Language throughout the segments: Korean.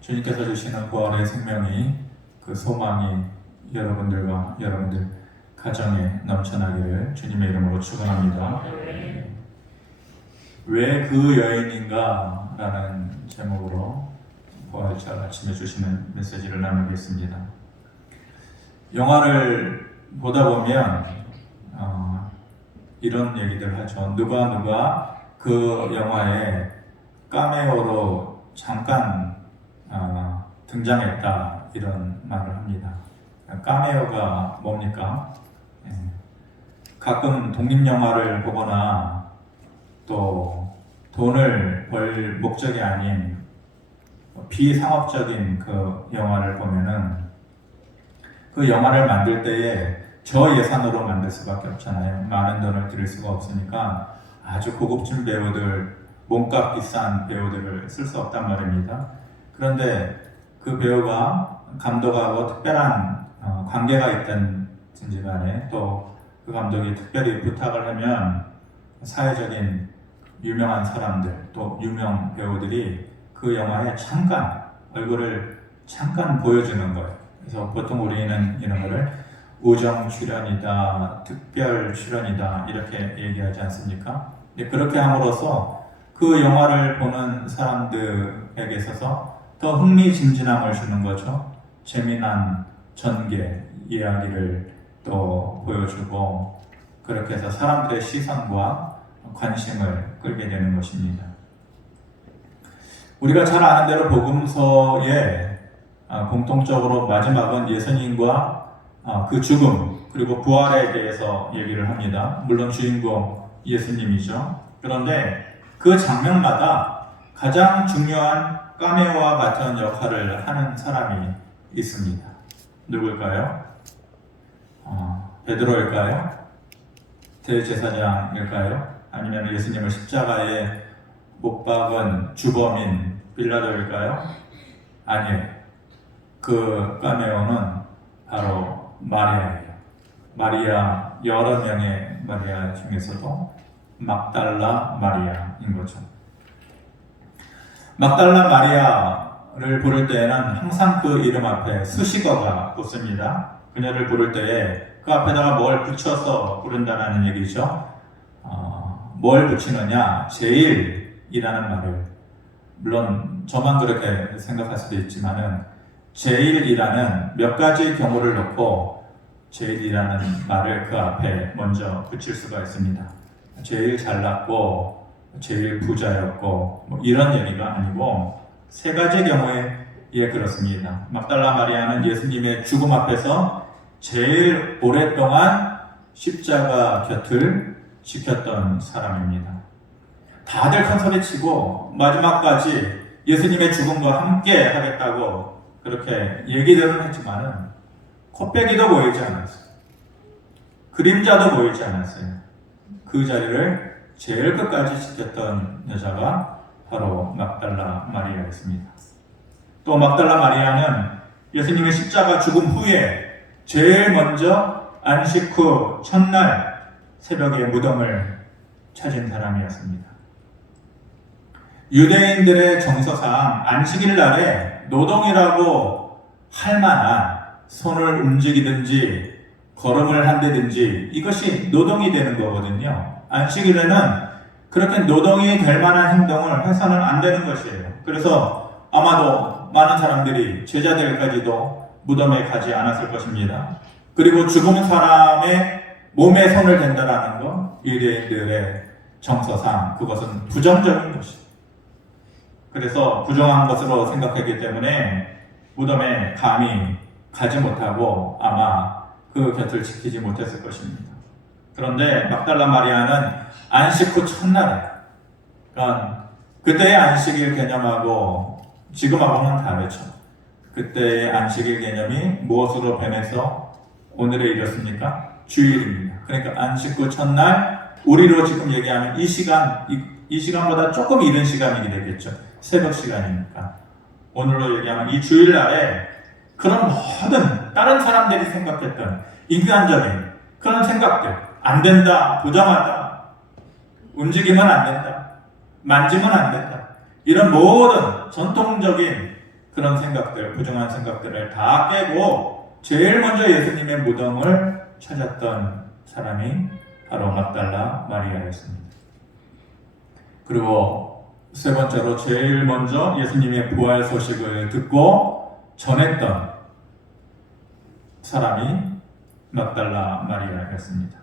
주님께서 주시는 부활의 생명이, 그 소망이 여러분들과 여러분들 가정에 넘쳐나기를 주님의 이름으로 축원합니다. 왜 그 여인인가? 라는 제목으로 부활절 아침에 주시는 메시지를 나누겠습니다. 영화를 보다 보면 이런 얘기들 하죠. 누가 그 영화에 카메오로 잠깐 등장했다, 이런 말을 합니다. 카메오가 뭡니까? 가끔 독립영화를 보거나 또 돈을 벌 목적이 아닌 비상업적인 그 영화를 보면은 그 영화를 만들 때에 저예산으로 만들 수밖에 없잖아요. 많은 돈을 들일 수가 없으니까 아주 고급진 배우들, 몸값 비싼 배우들을 쓸 수 없단 말입니다. 그런데 그 배우가 감독하고 특별한 관계가 있든지 간에, 또 그 감독이 특별히 부탁을 하면 사회적인 유명한 사람들, 또 유명 배우들이 그 영화에 잠깐 얼굴을 잠깐 보여주는 거예요. 그래서 보통 우리는 이런 거를 우정 출연이다, 특별 출연이다, 이렇게 얘기하지 않습니까? 그렇게 함으로써 그 영화를 보는 사람들에게 있어서 더 흥미진진함을 주는 거죠. 재미난 전개, 이야기를 또 보여주고, 그렇게 해서 사람들의 시선과 관심을 끌게 되는 것입니다. 우리가 잘 아는 대로 복음서에 공통적으로 마지막은 예수님과 그 죽음 그리고 부활에 대해서 얘기를 합니다. 물론 주인공 예수님이죠. 그런데 그 장면마다 가장 중요한 카메오와 같은 역할을 하는 사람이 있습니다. 누굴까요? 베드로일까요? 대제사장일까요? 아니면 예수님을 십자가에 못 박은 주범인 빌라도일까요? 아니에요. 그 카메오는 바로 마리아예요. 마리아, 여러 명의 마리아 중에서도 막달라 마리아인 거죠. 막달라 마리아를 부를 때에는 항상 그 이름 앞에 수식어가 붙습니다. 그녀를 부를 때에 그 앞에다가 뭘 붙여서 부른다는 얘기죠. 뭘 붙이느냐? 제일이라는 말을, 물론 저만 그렇게 생각할 수도 있지만은 제일이라는 몇 가지 경우를 놓고 제일이라는 말을 그 앞에 먼저 붙일 수가 있습니다. 제일 잘났고, 제일 부자였고, 뭐 이런 얘기가 아니고 세 가지 경우에 그렇습니다. 막달라 마리아는 예수님의 죽음 앞에서 제일 오랫동안 십자가 곁을 지켰던 사람입니다. 다들 큰소리치고 마지막까지 예수님의 죽음과 함께 하겠다고 그렇게 얘기들은 했지만은 코빼기도 보이지 않았어요. 그림자도 보이지 않았어요. 그 자리를 제일 끝까지 지켰던 여자가 바로 막달라 마리아였습니다. 또 막달라 마리아는 예수님의 십자가 죽음 후에 제일 먼저 안식 후 첫날 새벽에 무덤을 찾은 사람이었습니다. 유대인들의 정서상 안식일 날에 노동이라고 할 만한 손을 움직이든지 걸음을 한다든지 이것이 노동이 되는 거거든요. 안식일에는 그렇게 노동이 될 만한 행동을 해서는 안 되는 것이에요. 그래서 아마도 많은 사람들이, 제자들까지도 무덤에 가지 않았을 것입니다. 그리고 죽은 사람의 몸에 손을 댄다라는 것, 유대인들의 정서상 그것은 부정적인 것이에요. 그래서 부정한 것으로 생각했기 때문에 무덤에 감히 가지 못하고 아마 그 곁을 지키지 못했을 것입니다. 그런데 막달라 마리아는 안식 후 첫날에, 그러니까 그때의 안식일 개념하고 지금하고는 다르죠. 그때의 안식일 개념이 무엇으로 변해서 오늘에 이렇습니까? 주일입니다. 그러니까 안식 후 첫날, 우리로 지금 얘기하면 이 시간보다 조금 이른 시간이 되겠죠. 새벽 시간이니까. 오늘로 얘기하면 이 주일날에 그런 모든 다른 사람들이 생각했던 인간적인 그런 생각들, 안 된다, 부정하다, 움직이면 안 된다, 만지면 안 된다, 이런 모든 전통적인 그런 생각들, 부정한 생각들을 다 깨고 제일 먼저 예수님의 무덤을 찾았던 사람이 바로 막달라 마리아였습니다. 그리고 세 번째로 제일 먼저 예수님의 부활 소식을 듣고 전했던 사람이 막달라 마리아였습니다.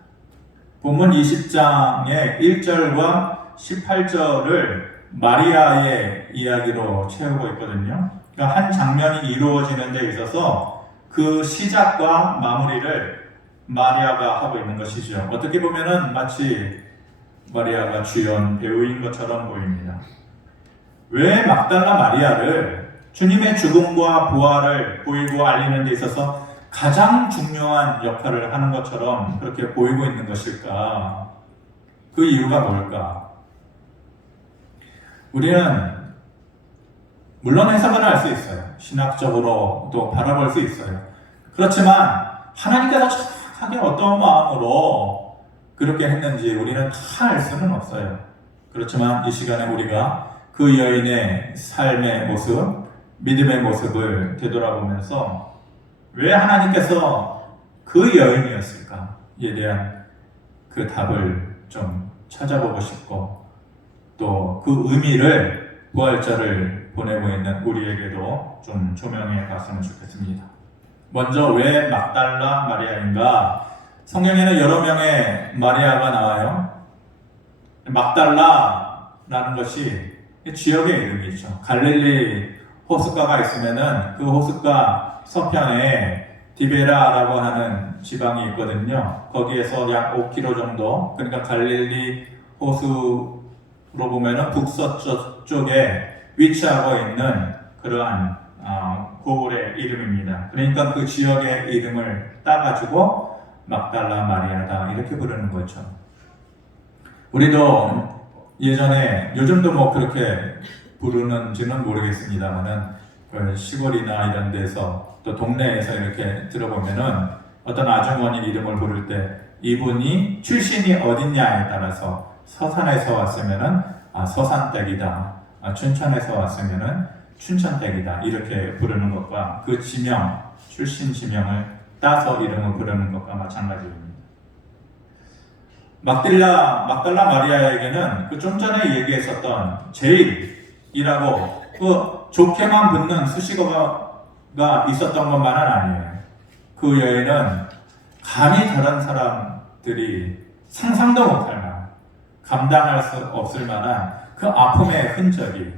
본문 20장의 1절과 18절을 마리아의 이야기로 채우고 있거든요. 그러니까 한 장면이 이루어지는 데 있어서 그 시작과 마무리를 마리아가 하고 있는 것이죠. 어떻게 보면은 마치 마리아가 주연 배우인 것처럼 보입니다. 왜 막달라 마리아를 주님의 죽음과 부활을 보이고 알리는 데 있어서 가장 중요한 역할을 하는 것처럼 그렇게 보이고 있는 것일까? 그 이유가 뭘까? 우리는 물론 해석을 할 수 있어요. 신학적으로도 바라볼 수 있어요. 그렇지만 하나님께서 정확하게 어떤 마음으로 그렇게 했는지 우리는 다 알 수는 없어요. 그렇지만 이 시간에 우리가 그 여인의 삶의 모습, 믿음의 모습을 되돌아보면서 왜 하나님께서 그 여인이었을까에 대한 그 답을 좀 찾아보고 싶고 또 그 의미를 부활절을 보내고 있는 우리에게도 좀 조명해 봤으면 좋겠습니다. 먼저 왜 막달라 마리아인가? 성경에는 여러 명의 마리아가 나와요. 막달라라는 것이 지역의 이름이죠. 갈릴리 호숫가가 있으면은 그 호숫가 서편에 디베라라고 하는 지방이 있거든요. 거기에서 약 5km 정도, 그러니까 갈릴리 호수로 보면은 북서쪽 쪽에 위치하고 있는 그러한 고을의 이름입니다. 그러니까 그 지역의 이름을 따가지고 막달라 마리아다 이렇게 부르는 거죠. 우리도 예전에 요즘도 뭐 그렇게 부르는지는 모르겠습니다만은 시골이나 이런 데서 또 동네에서 이렇게 들어보면은 어떤 아주머니 이름을 부를 때 이분이 출신이 어딨냐에 따라서 서산에서 왔으면은 서산댁이다, 춘천에서 왔으면은 춘천댁이다 이렇게 부르는 것과 그 지명, 출신 지명을 따서 이름을 부르는 것과 마찬가지입니다. 막달라 마리아에게는 그 좀 전에 얘기했었던 제일이라고 그 좋게만 붙는 수식어가 있었던 것만은 아니에요. 그 여인은 감히 다른 사람들이 상상도 못할 만한, 감당할 수 없을 만한 그 아픔의 흔적이,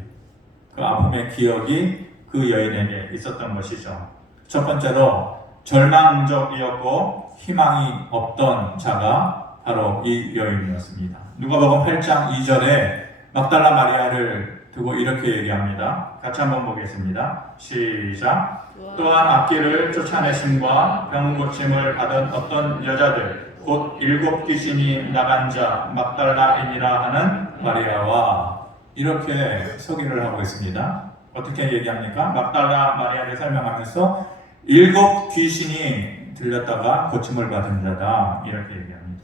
그 아픔의 기억이 그 여인에게 있었던 것이죠. 첫 번째로 절망적이었고 희망이 없던 자가 바로 이 여인이었습니다. 누가복음 8장 2절에 막달라 마리아를 두고 이렇게 얘기합니다. 같이 한번 보겠습니다. 시작. 또한 앞길을 쫓아내심과 병 고침을 받은 어떤 여자들 곧 7 귀신이 나간 자 막달라인이라 하는 마리아와 이렇게 소개를 하고 있습니다. 어떻게 얘기합니까? 막달라 마리아를 설명하면서 7 귀신이 들렸다가 고침을 받은 자다 이렇게 얘기합니다.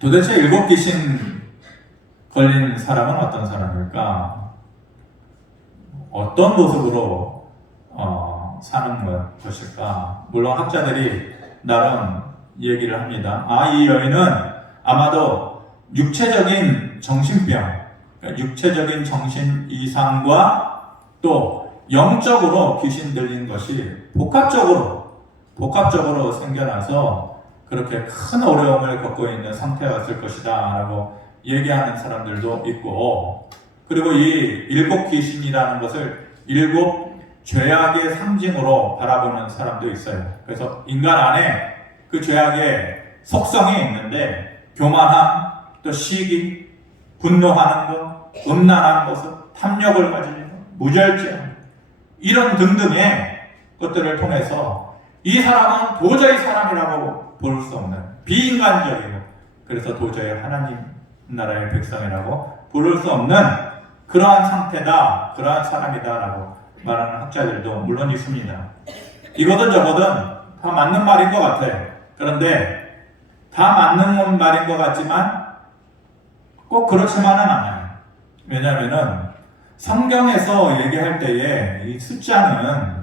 도대체 7 귀신 걸린 사람은 어떤 사람일까? 어떤 모습으로 사는 것일까? 물론 학자들이 나름 얘기를 합니다. 이 여인은 아마도 육체적인 정신병, 그러니까 육체적인 정신 이상과 또 영적으로 귀신 들린 것이 복합적으로 생겨나서 그렇게 큰 어려움을 겪고 있는 상태였을 것이다 라고 얘기하는 사람들도 있고, 그리고 이 7 귀신이라는 것을 7 죄악의 상징으로 바라보는 사람도 있어요. 그래서 인간 안에 그 죄악의 속성이 있는데 교만함, 또 시기, 분노하는 것, 음란한 것을, 탐욕을 가지는 것, 무절제함 이런 등등의 것들을 통해서 이 사람은 도저히 사람이라고 볼 수 없는 비인간적이고 그래서 도저히 하나님 나라의 백성이라고 부를 수 없는 그러한 상태다, 그러한 사람이다라고 말하는 학자들도 물론 있습니다. 이거든 저거든 다 맞는 말인 것 같아요. 그런데 다 맞는 말인 것 같지만 꼭 그렇지만은 않아요. 왜냐하면은 성경에서 얘기할 때에 이 숫자는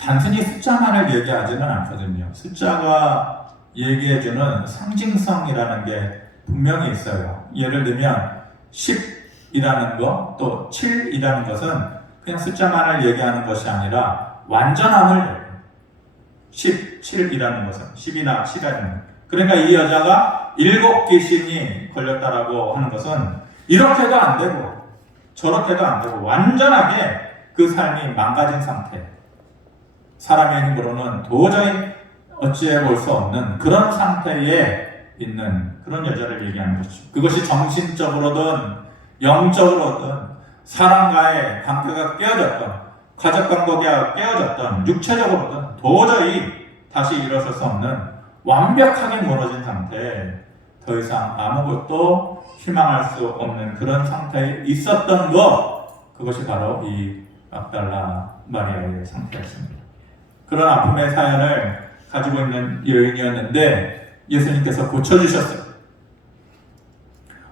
단순히 숫자만을 얘기하지는 않거든요. 숫자가 얘기해주는 상징성이라는 게 분명히 있어요. 예를 들면 10이라는 것, 또 7이라는 것은 그냥 숫자만을 얘기하는 것이 아니라 완전함을 얘기해요. 10, 7이라는 것은 10이나 7이라는 것. 그러니까 이 여자가 7귀신이 걸렸다라고 하는 것은 이렇게도 안 되고 저렇게도 안 되고 완전하게 그 삶이 망가진 상태, 사람의 힘으로는 도저히 어찌해 볼 수 없는 그런 상태에 있는 그런 여자를 얘기하는 거죠. 그것이 정신적으로든 영적으로든 사람과의 관계가 깨어졌던, 가족 관계가 깨어졌던, 육체적으로든 도저히 다시 일어설 수 없는 완벽하게 무너진 상태에 더 이상 아무것도 희망할 수 없는 그런 상태에 있었던 것, 그것이 바로 이 막달라 마리아의 상태였습니다. 그런 아픔의 사연을 가지고 있는 여인이었는데 예수님께서 고쳐주셨어요.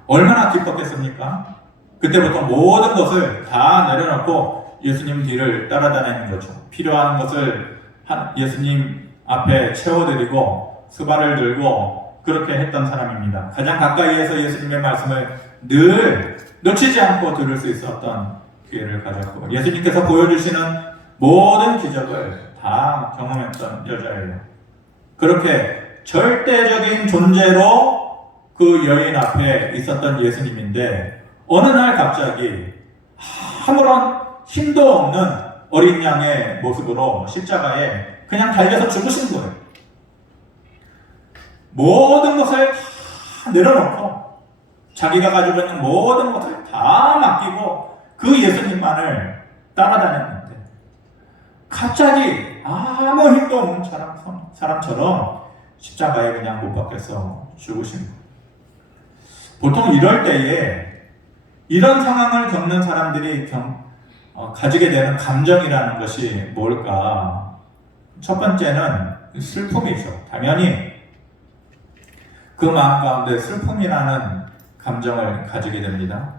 얼마나 기뻤겠습니까? 그때부터 모든 것을 다 내려놓고 예수님 뒤를 따라다니는 거죠. 필요한 것을 예수님 앞에 채워드리고 수발을 들고 그렇게 했던 사람입니다. 가장 가까이에서 예수님의 말씀을 늘 놓치지 않고 들을 수 있었던 기회를 가졌고 예수님께서 보여주시는 모든 기적을 다 경험했던 여자예요. 그렇게 절대적인 존재로 그 여인 앞에 있었던 예수님인데 어느 날 갑자기 아무런 힘도 없는 어린 양의 모습으로 십자가에 그냥 달려서 죽으신 거예요. 모든 것을 다 내려놓고 자기가 가지고 있는 모든 것을 다 맡기고 그 예수님만을 따라다녔는데 갑자기 아무 힘도 없는 사람처럼 십자가에 그냥 못 박혀서 죽으신 거예요. 보통 이럴 때에 이런 상황을 겪는 사람들이 가지게 되는 감정이라는 것이 뭘까? 첫 번째는 슬픔이죠. 당연히 그 마음 가운데 슬픔이라는 감정을 가지게 됩니다.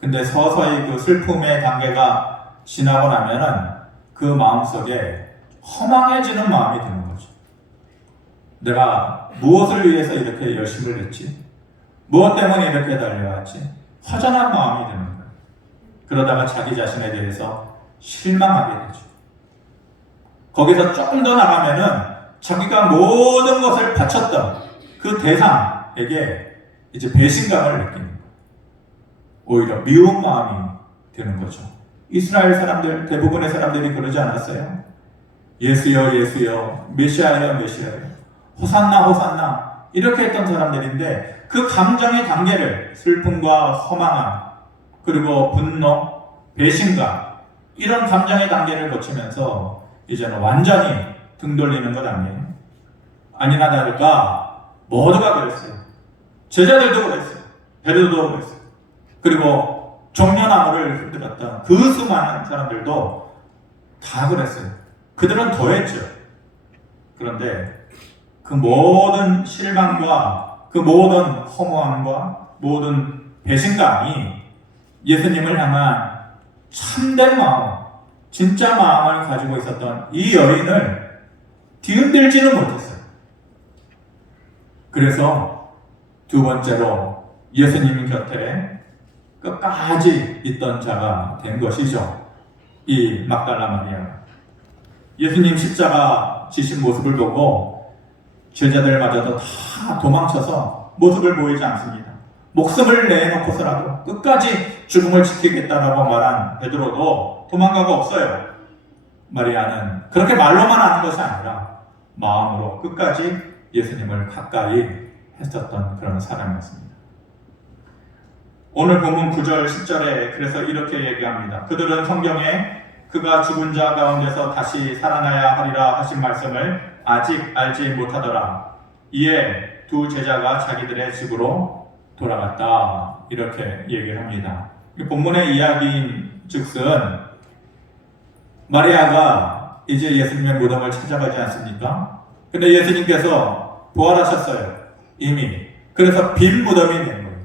근데 서서히 그 슬픔의 단계가 지나고 나면은 그 마음속에 허망해지는 마음이 드는 거죠. 내가 무엇을 위해서 이렇게 열심을 했지? 무엇 때문에 이렇게 달려왔지? 허전한 마음이 드는 거예요. 그러다가 자기 자신에 대해서 실망하게 되죠. 거기서 조금 더 나가면은 자기가 모든 것을 바쳤던 그 대상에게 이제 배신감을 느끼는 거예요. 오히려 미운 마음이 드는 거죠. 이스라엘 사람들, 대부분의 사람들이 그러지 않았어요? 예수여, 예수여, 메시아여, 메시아여, 호산나, 호산나 이렇게 했던 사람들인데 그 감정의 단계를 슬픔과 허망함, 그리고 분노, 배신감 이런 감정의 단계를 거치면서 이제는 완전히 등 돌리는 것 아니에요? 아니나 다를까 모두가 그랬어요. 제자들도 그랬어요. 베드로도 그랬어요. 그리고 종려나무를 흔들었던 그 수많은 사람들도 다 그랬어요. 그들은 더했죠. 그런데 그 모든 실망과 그 모든 허무함과 모든 배신감이 예수님을 향한 참된 마음, 진짜 마음을 가지고 있었던 이 여인을 뒤흔들지는 못했어요. 그래서 두 번째로 예수님 곁에 끝까지 있던 자가 된 것이죠. 이 막달라 마리아. 예수님 십자가 지신 모습을 보고 제자들마저도 다 도망쳐서 모습을 보이지 않습니다. 목숨을 내놓고서라도 끝까지 죽음을 지키겠다라고 말한 베드로도 도망가고 없어요. 마리아는 그렇게 말로만 하는 것이 아니라 마음으로 끝까지 예수님을 가까이 했었던 그런 사람이었습니다. 오늘 본문 9절 10절에 그래서 이렇게 얘기합니다. 그들은 성경에 그가 죽은 자 가운데서 다시 살아나야 하리라 하신 말씀을 아직 알지 못하더라. 이에 두 제자가 자기들의 집으로 돌아갔다. 이렇게 얘기를 합니다. 본문의 이야기인 즉슨 마리아가 이제 예수님의 무덤을 찾아가지 않습니까? 근데 예수님께서 부활하셨어요. 이미. 그래서 빈 무덤이 된 거예요.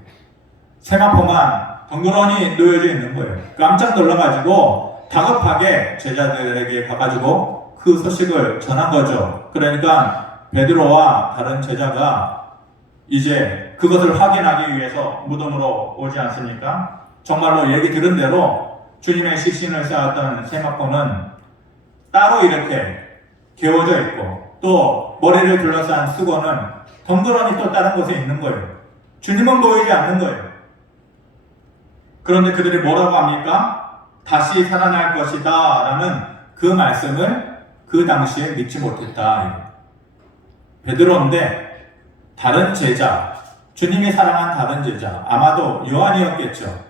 세마포만 덩그러니 놓여져 있는 거예요. 깜짝 놀라가지고 다급하게 제자들에게 가가지고 그 소식을 전한 거죠. 그러니까 베드로와 다른 제자가 이제 그것을 확인하기 위해서 무덤으로 오지 않습니까? 정말로 얘기 들은 대로 주님의 시신을 쌓았던 세마포는 따로 이렇게 개워져 있고 또 머리를 둘러싼 수건은 덩그러니 또 다른 곳에 있는 거예요. 주님은 보이지 않는 거예요. 그런데 그들이 뭐라고 합니까? 다시 살아날 것이다 라는 그 말씀을 그 당시에 믿지 못했다. 베드로인데 다른 제자, 주님이 사랑한 다른 제자, 아마도 요한이었겠죠.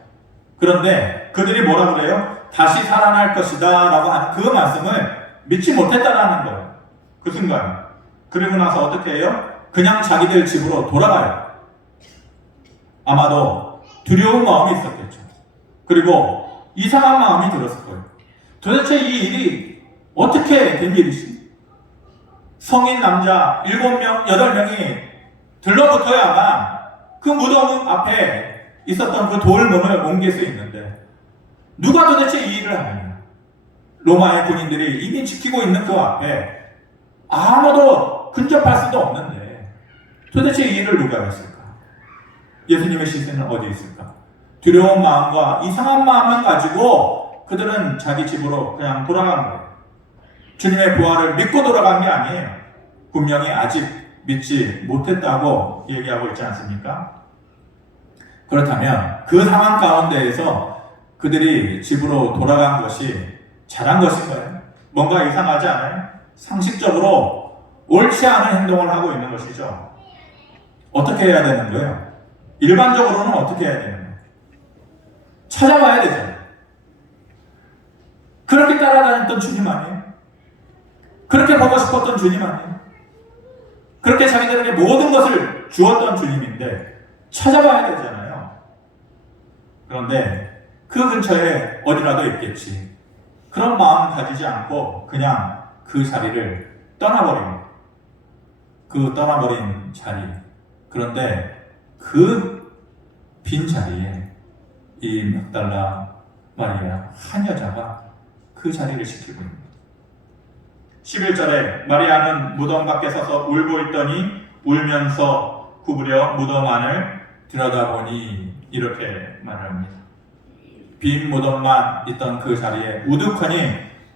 그런데 그들이 뭐라 그래요? 다시 살아날 것이다 라고 하는 그 말씀을 믿지 못했다라는 거예요. 그 순간. 그리고 나서 어떻게 해요? 그냥 자기들 집으로 돌아가요. 아마도 두려운 마음이 있었겠죠. 그리고 이상한 마음이 들었을 거예요. 도대체 이 일이 어떻게 된 일이지? 성인 남자 7명, 8명이 들러붙어야만 그 무덤 앞에 있었던 그 돌문을 옮길 수 있는데 누가 도대체 이 일을 하느냐? 로마의 군인들이 이미 지키고 있는 그 앞에 아무도 근접할 수도 없는데 도대체 이 일을 누가 했을까? 예수님의 시신은 어디 있을까? 두려운 마음과 이상한 마음만 가지고 그들은 자기 집으로 그냥 돌아간 거예요. 주님의 부활을 믿고 돌아간 게 아니에요. 분명히 아직 믿지 못했다고 얘기하고 있지 않습니까? 그렇다면 그 상황 가운데에서 그들이 집으로 돌아간 것이 잘한 것인가요? 뭔가 이상하지 않아요? 상식적으로 옳지 않은 행동을 하고 있는 것이죠. 어떻게 해야 되는 거예요? 일반적으로는 어떻게 해야 되는 거예요? 찾아와야 되잖아요. 그렇게 따라다녔던 주님 아니에요? 그렇게 보고 싶었던 주님 아니에요? 그렇게 자기들에게 모든 것을 주었던 주님인데 찾아봐야 되잖아요. 그런데 그 근처에 어디라도 있겠지. 그런 마음 가지지 않고 그냥 그 자리를 떠나버린 그 떠나버린 자리. 그런데 그 빈 자리에 이 막달라 마리아 한 여자가 그 자리를 지키고 있습니다. 11절에 마리아는 무덤 밖에 서서 울고 있더니 울면서 구부려 무덤 안을 들여다보니 이렇게 말을 합니다. 빈 무덤만 있던 그 자리에 우두커니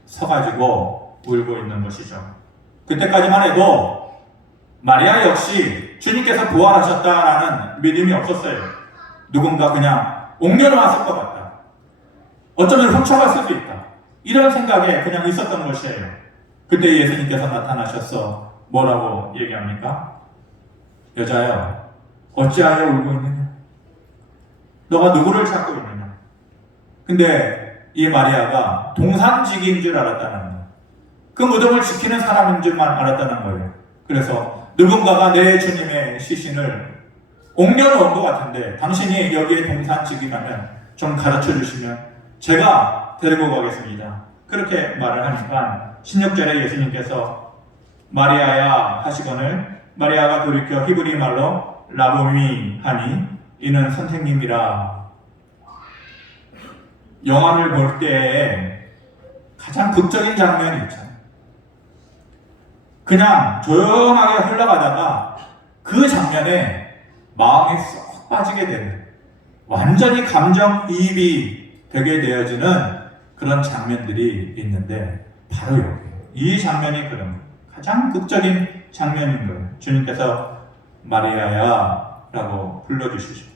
서가지고 울고 있는 것이죠. 그때까지만 해도 마리아 역시 주님께서 부활하셨다라는 믿음이 없었어요. 누군가 그냥 옮겨놓았을 것 같다. 어쩌면 훔쳐갈 수도 있다. 이런 생각에 그냥 있었던 것이에요. 그때 예수님께서 나타나셔서 뭐라고 얘기합니까? 여자여, 어찌하여 울고 있느냐? 너가 누구를 찾고 있느냐? 근데 이 마리아가 동산직인 줄 알았다는 거예요. 그 무덤을 지키는 사람인 줄만 알았다는 거예요. 그래서 누군가가 내 주님의 시신을 옮겨놓은 것 같은데 당신이 여기에 동산직이라면 좀 가르쳐 주시면 제가 데리고 가겠습니다. 그렇게 말을 하니까 16절에 예수님께서 마리아야 하시거늘 마리아가 돌이켜 히브리 말로 라보미 하니 이는 선생님이라. 영화를 볼 때에 가장 극적인 장면이 있잖아요. 그냥 조용하게 흘러가다가 그 장면에 마음이 쏙 빠지게 되는, 완전히 감정이입이 되게 되어지는 그런 장면들이 있는데 바로 여기 이 장면이 그런 가장 극적인 장면인 거예요. 주님께서 마리아야 라고 불러주시죠.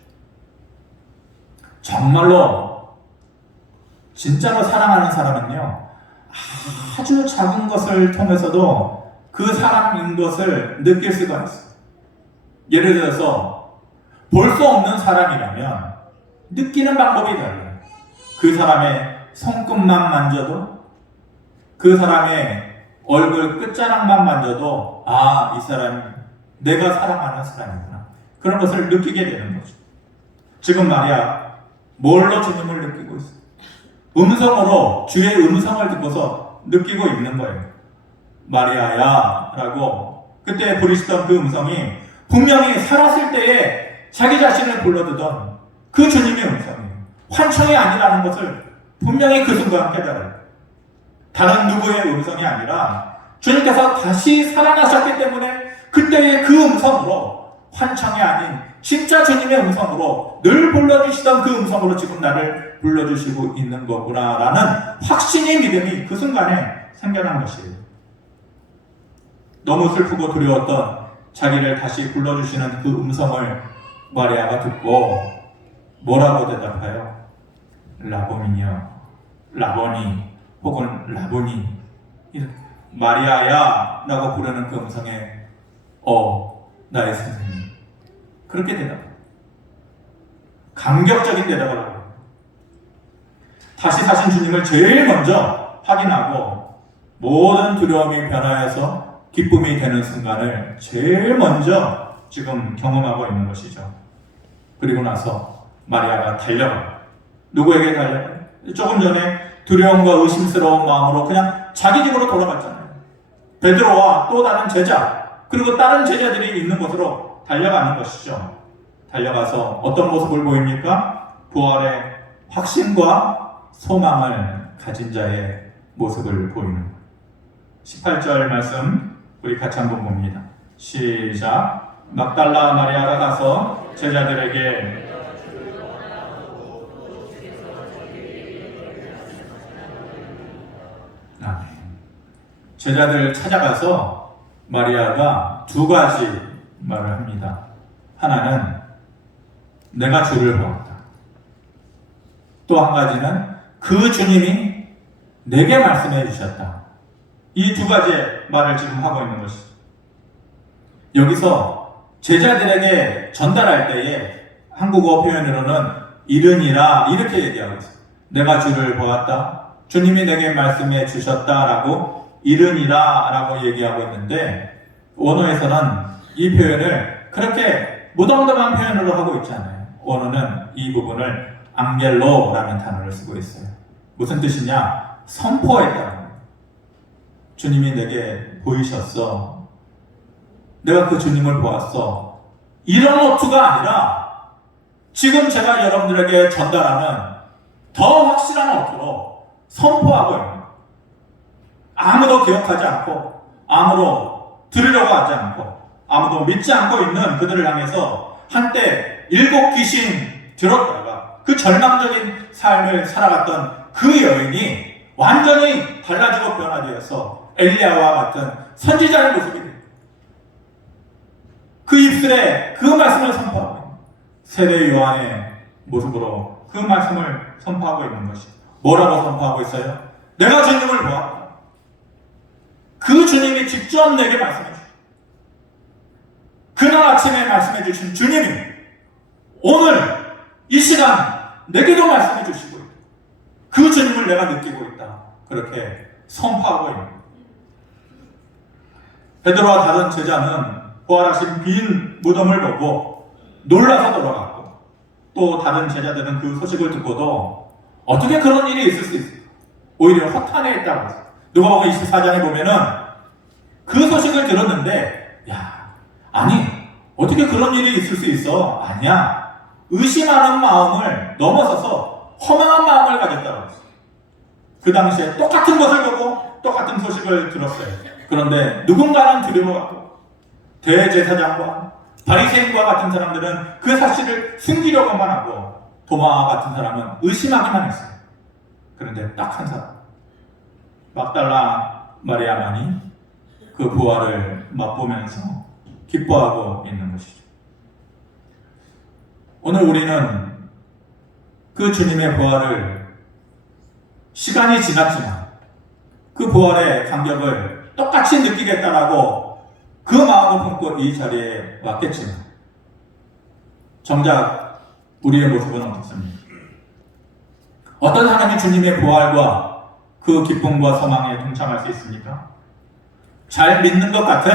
정말로 진짜로 사랑하는 사람은요 아주 작은 것을 통해서도 그 사람인 것을 느낄 수가 있어요. 예를 들어서 볼 수 없는 사람이라면 느끼는 방법이 달라요. 그 사람의 손끝만 만져도, 그 사람의 얼굴 끝자락만 만져도 이 사람이 내가 사랑하는 사람이구나, 그런 것을 느끼게 되는 거죠. 지금 마리아 뭘로 주님을 느끼고 있어요? 음성으로 주의 음성을 듣고서 느끼고 있는 거예요. 마리아야 라고 그때 부르시던 그 음성이 분명히 살았을 때에 자기 자신을 불러두던 그 주님의 음성이에요. 환청이 아니라는 것을 분명히 그 순간 깨달아요. 다른 누구의 음성이 아니라 주님께서 다시 살아나셨기 때문에 그때의 그 음성으로, 환청이 아닌 진짜 주님의 음성으로, 늘 불러주시던 그 음성으로 지금 나를 불러주시고 있는 거구나라는 확신의 믿음이 그 순간에 생겨난 것이에요. 너무 슬프고 두려웠던 자기를 다시 불러주시는 그 음성을 마리아가 듣고 뭐라고 대답해요? 라보니요, 라보니, 혹은 라보니, 마리아야 라고 부르는 그 음성에 나의 선생님, 그렇게 대답해요. 감격적인 대답을 하고 다시 사신 주님을 제일 먼저 확인하고 모든 두려움이 변화해서 기쁨이 되는 순간을 제일 먼저 지금 경험하고 있는 것이죠. 그리고 나서 마리아가 달려가요. 누구에게 달려가요? 조금 전에 두려움과 의심스러운 마음으로 그냥 자기 집으로 돌아갔잖아요. 베드로와 또 다른 제자, 그리고 다른 제자들이 있는 곳으로 달려가는 것이죠. 달려가서 어떤 모습을 보입니까? 부활의 확신과 소망을 가진 자의 모습을 보이는 18절 말씀 우리 같이 한번 봅니다. 시작. 막달라 마리아가 가서 제자들에게 제자들 찾아가서 마리아가 두 가지 말을 합니다. 하나는 내가 주를 보았다. 또 한 가지는 그 주님이 내게 말씀해 주셨다. 이 두 가지의 말을 지금 하고 있는 것이죠. 여기서 제자들에게 전달할 때에 한국어 표현으로는 이르니라 이렇게 얘기하고 있어요. 내가 주를 보았다. 주님이 내게 말씀해 주셨다라고 이르니라 라고 얘기하고 있는데, 원어에서는 이 표현을 그렇게 무덤덤한 표현으로 하고 있지 않아요. 원어는 이 부분을 앙겔로라는 단어를 쓰고 있어요. 무슨 뜻이냐? 선포했다. 주님이 내게 보이셨어. 내가 그 주님을 보았어. 이런 어투가 아니라 지금 제가 여러분들에게 전달하는 더 확실한 어투로 선포하고 있는 거예요. 아무도 기억하지 않고, 아무도 들으려고 하지 않고, 아무도 믿지 않고 있는 그들을 향해서 한때 7 귀신 들었다가 그 절망적인 삶을 살아갔던 그 여인이 완전히 달라지고 변화되어서 엘리야와 같은 선지자의 모습이 됩니다. 그 입술에 그 말씀을 선포하고 있는 세례 요한의 모습으로 그 말씀을 선포하고 있는 것이 뭐라고 선포하고 있어요? 내가 주님을 보았다. 그 주님이 직접 내게 말씀해 주셨다. 그날 아침에 말씀해 주신 주님이 오늘 이 시간 내게도 말씀해 주시고 있다. 그 주님을 내가 느끼고 있다. 그렇게 선포하고 있는 거예요. 베드로와 다른 제자는 부활하신 빈 무덤을 보고 놀라서 돌아갔고, 또 다른 제자들은 그 소식을 듣고도 어떻게 그런 일이 있을 수 있을까? 오히려 허탄해 있다고 했어요. 누가복음 24장에 보면은 그 소식을 들었는데, 아니 어떻게 그런 일이 있을 수 있어? 아니야. 의심하는 마음을 넘어서서 허망한 마음을 가졌다고 했어요. 그 당시에 똑같은 것을 보고 똑같은 소식을 들었어요. 그런데 누군가는 두려워하고 대제사장과 바리새인과 같은 사람들은 그 사실을 숨기려고만 하고, 도마와 같은 사람은 의심하기만 했어요. 그런데 딱 한 사람, 막달라 마리아만이 그 부활을 맛보면서 기뻐하고 있는 것이죠. 오늘 우리는 그 주님의 부활을, 시간이 지났지만 그 부활의 감격을 똑같이 느끼겠다라고 그 마음을 품고 이 자리에 왔겠지만, 정작 우리의 모습은 어떻습니까? 어떤 사람이 주님의 부활과 그 기쁨과 소망에 동참할 수 있습니까? 잘 믿는 것 같은,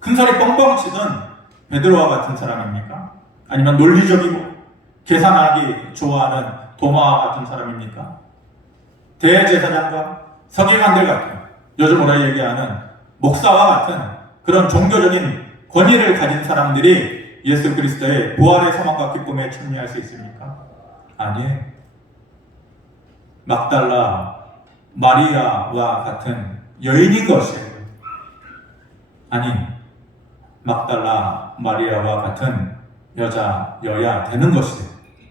큰소리 뻥뻥 치던 베드로와 같은 사람입니까? 아니면 논리적이고 계산하기 좋아하는 도마와 같은 사람입니까? 대제사장과 서기관들 같은, 요즘으로 얘기하는 목사와 같은 그런 종교적인 권위를 가진 사람들이 예수 그리스도의 부활의 소망과 기쁨에 참여할 수 있습니까? 아니에요. 막달라 마리아와 같은 여인인 것이에요. 아니, 막달라 마리아와 같은 여자여야 되는 것이에요.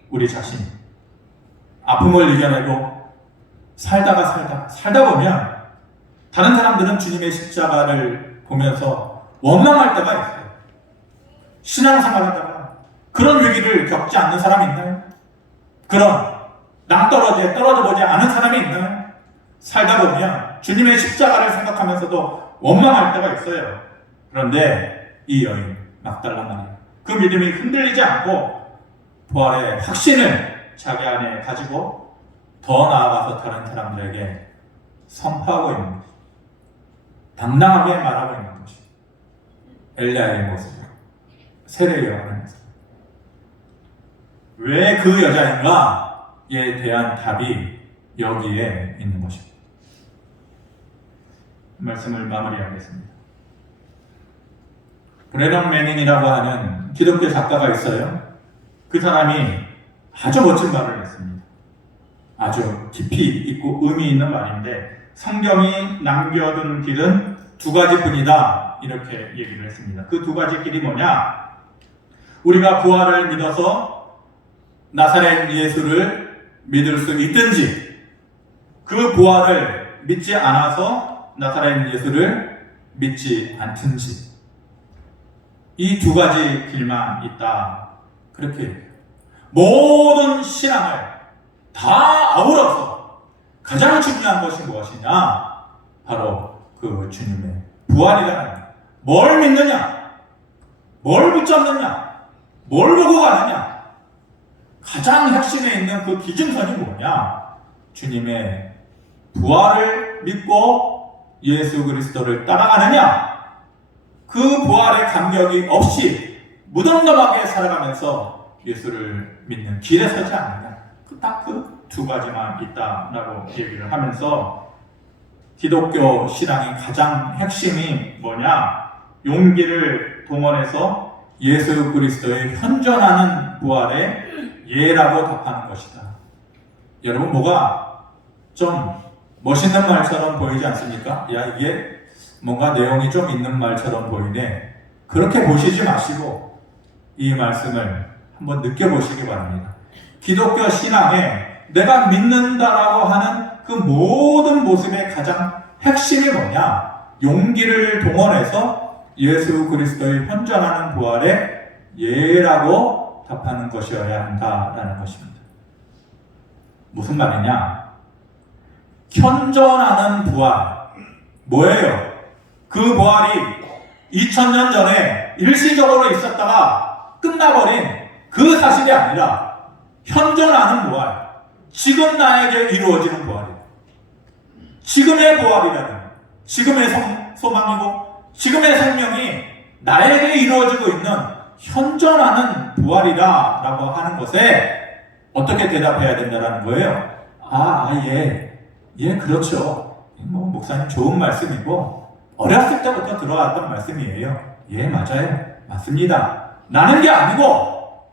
우리 자신이 아픔을 이겨내고 살다 보면 다른 사람들은 주님의 십자가를 보면서 원망할 때가 있어요. 신앙생활하다가 그런 위기를 겪지 않는 사람이 있나요? 그런 낭떠러지에 떨어져 보지 않은 사람이 있나요? 살다 보면 주님의 십자가를 생각하면서도 원망할 때가 있어요. 그런데 이 여인 막달라 마리아, 그 믿음이 흔들리지 않고 부활의 확신을 자기 안에 가지고 더 나아가서 다른 사람들에게 선포하고 있는 것이, 당당하게 말하고 있는 것이 엘리야의 모습이에요. 세례요한의 모습. 왜 그 여자인가에 대한 답이 여기에 있는 것입니다. 말씀을 마무리하겠습니다. 브래넌 매닝이라고 하는 기독교 작가가 있어요. 그 사람이 아주 멋진 말을 했습니다. 아주 깊이 있고 의미 있는 말인데, 성경이 남겨둔 길은 두 가지뿐이다, 이렇게 얘기를 했습니다. 그 두 가지 길이 뭐냐? 우리가 부활을 믿어서 나사렛 예수를 믿을 수 있든지, 그 부활을 믿지 않아서 나사렛 예수를 믿지 않든지, 이 두 가지 길만 있다, 그렇게 얘기해요. 모든 신앙을 다 아우러서 가장 중요한 것이 무엇이냐? 바로 그 주님의 부활이라는 거예요. 뭘 믿느냐? 뭘 붙잡느냐? 뭘 보고 가느냐? 가장 핵심에 있는 그 기준선이 뭐냐? 주님의 부활을 믿고 예수 그리스도를 따라가느냐? 그 부활의 감격이 없이 무덤덤하게 살아가면서 예수를 믿는 길에 서지 않느냐? 딱 그 두 가지만 있다라고 얘기를 하면서, 기독교 신앙의 가장 핵심이 뭐냐? 용기를 동원해서 예수 그리스도의 현존하는 부활의 예라고 답하는 것이다. 여러분, 뭐가 좀 멋있는 말처럼 보이지 않습니까? 야, 이게 뭔가 내용이 좀 있는 말처럼 보이네. 그렇게 보시지 마시고 이 말씀을 한번 느껴보시기 바랍니다. 기독교 신앙에 내가 믿는다라고 하는 그 모든 모습의 가장 핵심이 뭐냐? 용기를 동원해서 예수 그리스도의 현존하는 부활의 예라고 답하는 것이어야 한다라는 것입니다. 무슨 말이냐? 현존하는 부활, 뭐예요? 그 부활이 2000년 전에 일시적으로 있었다가 끝나버린 그 사실이 아니라 현존하는 부활, 지금 나에게 이루어지는 부활이에요. 지금의 부활이라는, 지금의 소망이고 지금의 생명이 나에게 이루어지고 있는 현존하는 부활이다라고 하는 것에 어떻게 대답해야 된다는 거예요? 예, 그렇죠. 목사님 좋은 말씀이고 어렸을 때부터 들어왔던 말씀이에요. 예, 맞아요. 맞습니다. 나는 게 아니고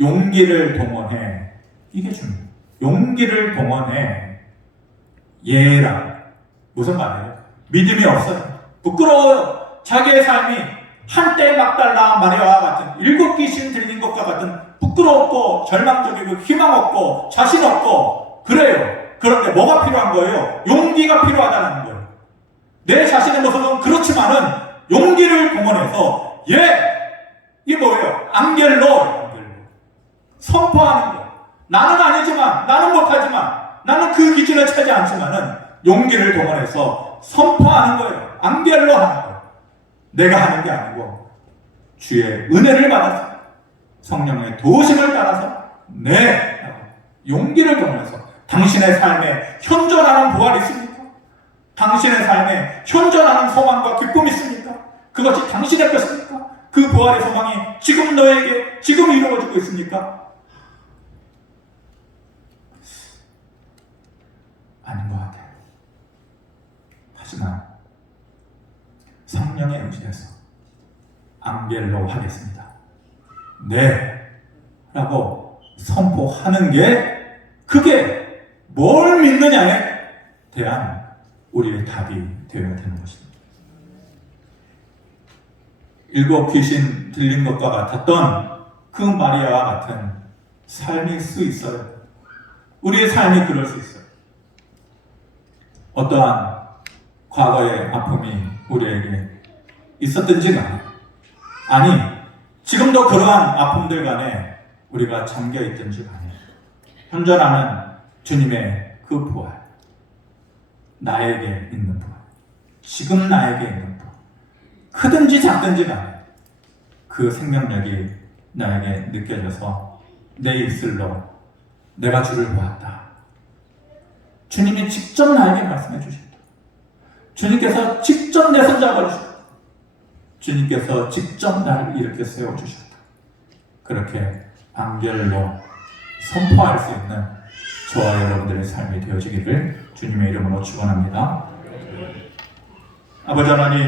용기를 동원해. 이게 중요해요. 용기를 동원해. 예라. 무슨 말이에요? 믿음이 없어요. 부끄러워요. 자기의 삶이 한때 막달라 마리아와 같은 일곱 귀신 들린 것과 같은 부끄럽고 절망적이고 희망 없고 자신 없고 그래요. 그런데 뭐가 필요한 거예요? 용기가 필요하다는 거예요. 내 자신의 모습은 그렇지만은 용기를 동원해서 이게 뭐예요? 앙겔로 선포하는 거예요. 나는 아니지만, 나는 못하지만, 나는 그 기준을 차지 않지만은 용기를 동원해서 선포하는 거예요. 앙겔로 하는 거예요. 내가 하는 게 아니고 주의 은혜를 받아서 성령의 도우심을 따라서 용기를 동원해서 당신의 삶에 현존하는 부활이 있습니까? 당신의 삶에 현존하는 소망과 기쁨이 있습니까? 그것이 당신의 것입니까? 그 부활의 소망이 지금 너에게 지금 이루어지고 있습니까? 아닌 것 같아요. 하지만 성령에 의지해서 앙겔로 하겠습니다. 네 라고 선포하는 게 그게 뭘 믿느냐에 대한 우리의 답이 되어야 되는 것입니다. 7 귀신 들린 것과 같았던 그 마리아와 같은 삶일 수 있어요. 우리의 삶이 그럴 수 있어요. 어떠한 과거의 아픔이 우리에게 있었든지 간에, 아니 지금도 그러한 아픔들 간에 우리가 잠겨 있든지 간에 현존하는 주님의 그 부활, 나에게 있는 부활, 지금 나에게 있는 부활, 크든지 작든지 간에 그 생명력이 나에게 느껴져서 내 입술로 내가 주를 보았다. 주님이 직접 나에게 말씀해 주셨다. 주님께서 직접 내 손 잡아주셨다. 주님께서 직접 나를 이렇게 세워주셨다. 그렇게 안결로 선포할 수 있는 저와 여러분들의 삶이 되어지기를 주님의 이름으로 축원합니다. 아버지 하나님,